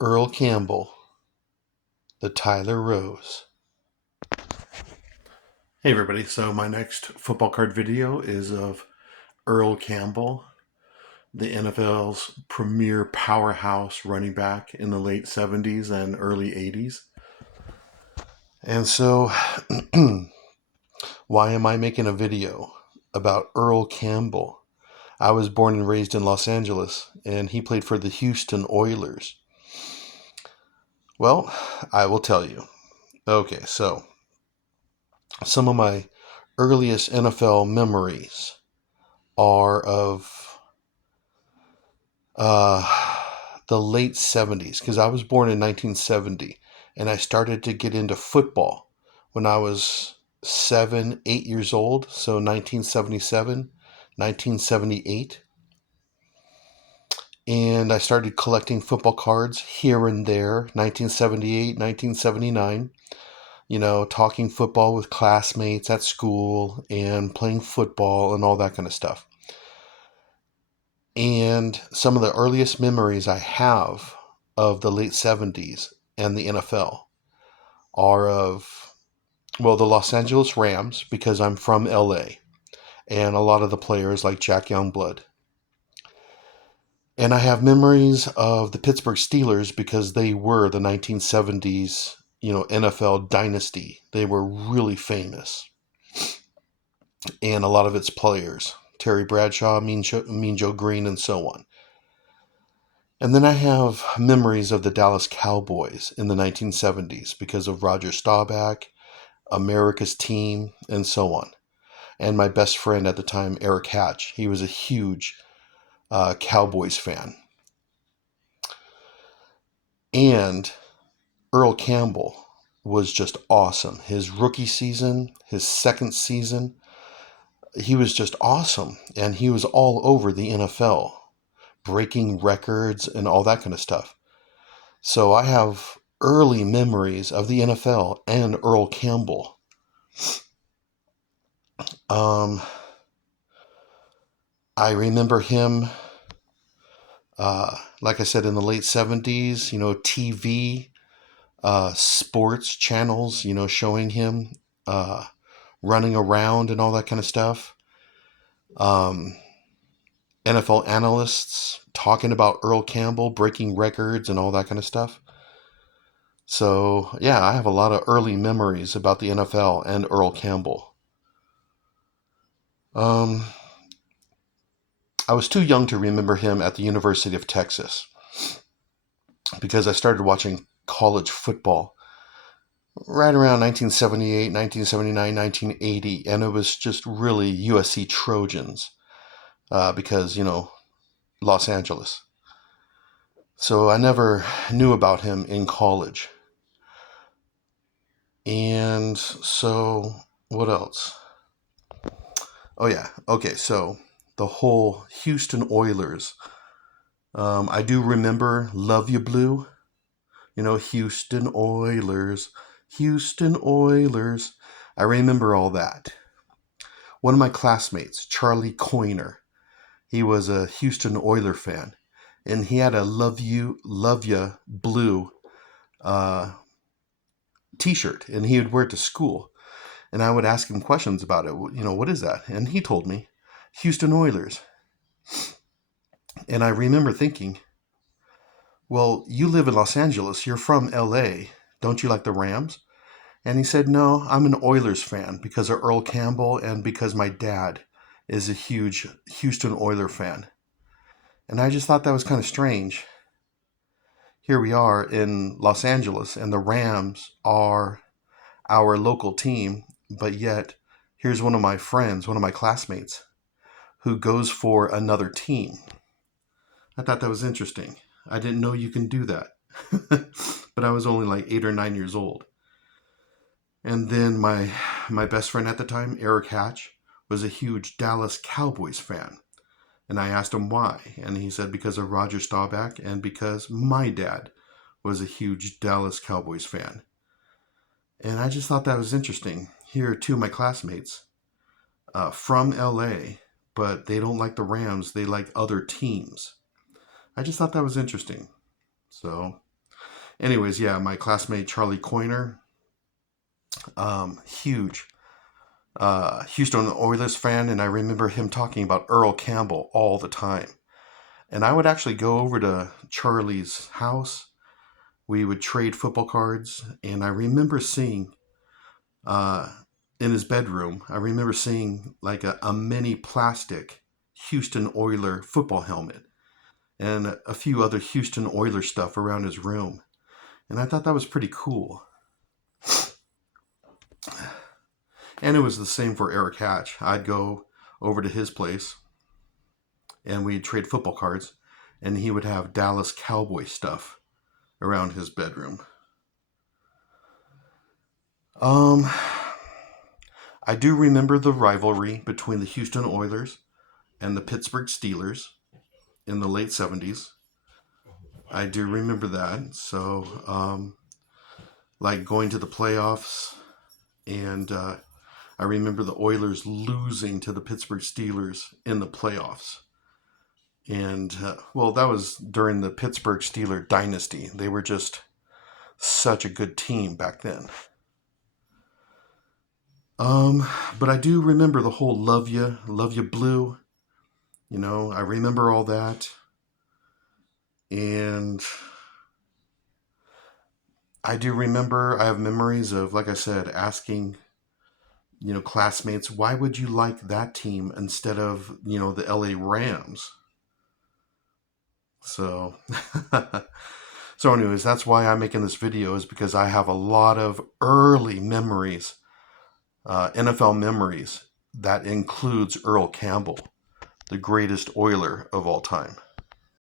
Earl Campbell, the Tyler Rose. Hey everybody, so my next football card video is of Earl Campbell, the NFL's premier powerhouse running back in the late 70s and early 80s. And so, why am I making a video about Earl Campbell? I was born and raised in Los Angeles, and he played for the Houston Oilers. Well, I will tell you. Okay, so some of my earliest NFL memories are of uh, the late 70s, because I was born in 1970, and I started to get into football when I was 7, 8 years old. So 1977, 1978. And I started collecting football cards here and there, 1978, 1979. Talking football with classmates at school and playing football and all that kind of stuff. And some of the earliest memories I have of the late 70s and the NFL are of, well, the Los Angeles Rams, because I'm from LA, and a lot of the players like Jack Youngblood. And I have memories of the Pittsburgh Steelers because they were the 1970s, NFL dynasty. They were really famous. And a lot of its players, Terry Bradshaw, Mean Joe Green, and so on. And then I have memories of the Dallas Cowboys in the 1970s because of Roger Staubach, America's Team, and so on. And my best friend at the time, Eric Hatch, he was a huge Cowboys fan. And Earl Campbell was just awesome. His rookie season, his second season, he was just awesome. And he was all over the NFL, breaking records and all that kind of stuff. So I have early memories of the NFL and Earl Campbell. Um, I remember him, like I said, in the late 70s, TV, sports channels, showing him running around and all that kind of stuff. Um, NFL analysts talking about Earl Campbell breaking records and all that kind of stuff. So, yeah, I have a lot of early memories about the NFL and Earl Campbell. Um, I was too young to remember him at the University of Texas because I started watching college football right around 1978, 1979, 1980, and it was just really USC Trojans because, Los Angeles. So I never knew about him in college. And so, what else? Oh, yeah. Okay, so the whole Houston Oilers. I do remember Love You Blue. Houston Oilers, Houston Oilers. I remember all that. One of my classmates, Charlie Coiner, he was a Houston Oiler fan, and he had a Love Ya Blue uh, T-shirt, and he would wear it to school. And I would ask him questions about it. What is that? And he told me, Houston Oilers. And I remember thinking, well, you live in Los Angeles. You're from LA. Don't you like the Rams? And he said, no, I'm an Oilers fan because of Earl Campbell and because my dad is a huge Houston Oiler fan. And I just thought that was kind of strange. Here we are in Los Angeles, and the Rams are our local team, but yet here's one of my friends, one of my classmates, who goes for another team. I thought that was interesting. I didn't know you can do that. But I was only like 8 or 9 years old. And then my best friend at the time, Eric Hatch, was a huge Dallas Cowboys fan. And I asked him why. And he said because of Roger Staubach and because my dad was a huge Dallas Cowboys fan. And I just thought that was interesting. Here are two of my classmates from LA, but they don't like the Rams. They like other teams. I just thought that was interesting. So Anyways, yeah, my classmate Charlie Coiner, huge Houston Oilers fan, and I remember him talking about Earl Campbell all the time. And I would actually go over to Charlie's house. We would trade football cards, and I remember seeing uh, in his bedroom, I remember seeing like a mini plastic Houston Oiler football helmet and a few other Houston Oiler stuff around his room. And I thought that was pretty cool. And it was the same for Eric Hatch. I'd go over to his place and we'd trade football cards, and he would have Dallas Cowboy stuff around his bedroom. Um, I do remember the rivalry between the Houston Oilers and the Pittsburgh Steelers in the late 70s. I do remember that. So, like going to the playoffs, and I remember the Oilers losing to the Pittsburgh Steelers in the playoffs. And, well, that was during the Pittsburgh Steeler dynasty. They were just such a good team back then. But I do remember the whole love you blue. I remember all that. And I do remember, I have memories of, like I said, asking, classmates, why would you like that team instead of, the LA Rams? So, so anyways, that's why I'm making this video, is because I have a lot of early memories, NFL memories, that includes Earl Campbell, the greatest Oiler of all time.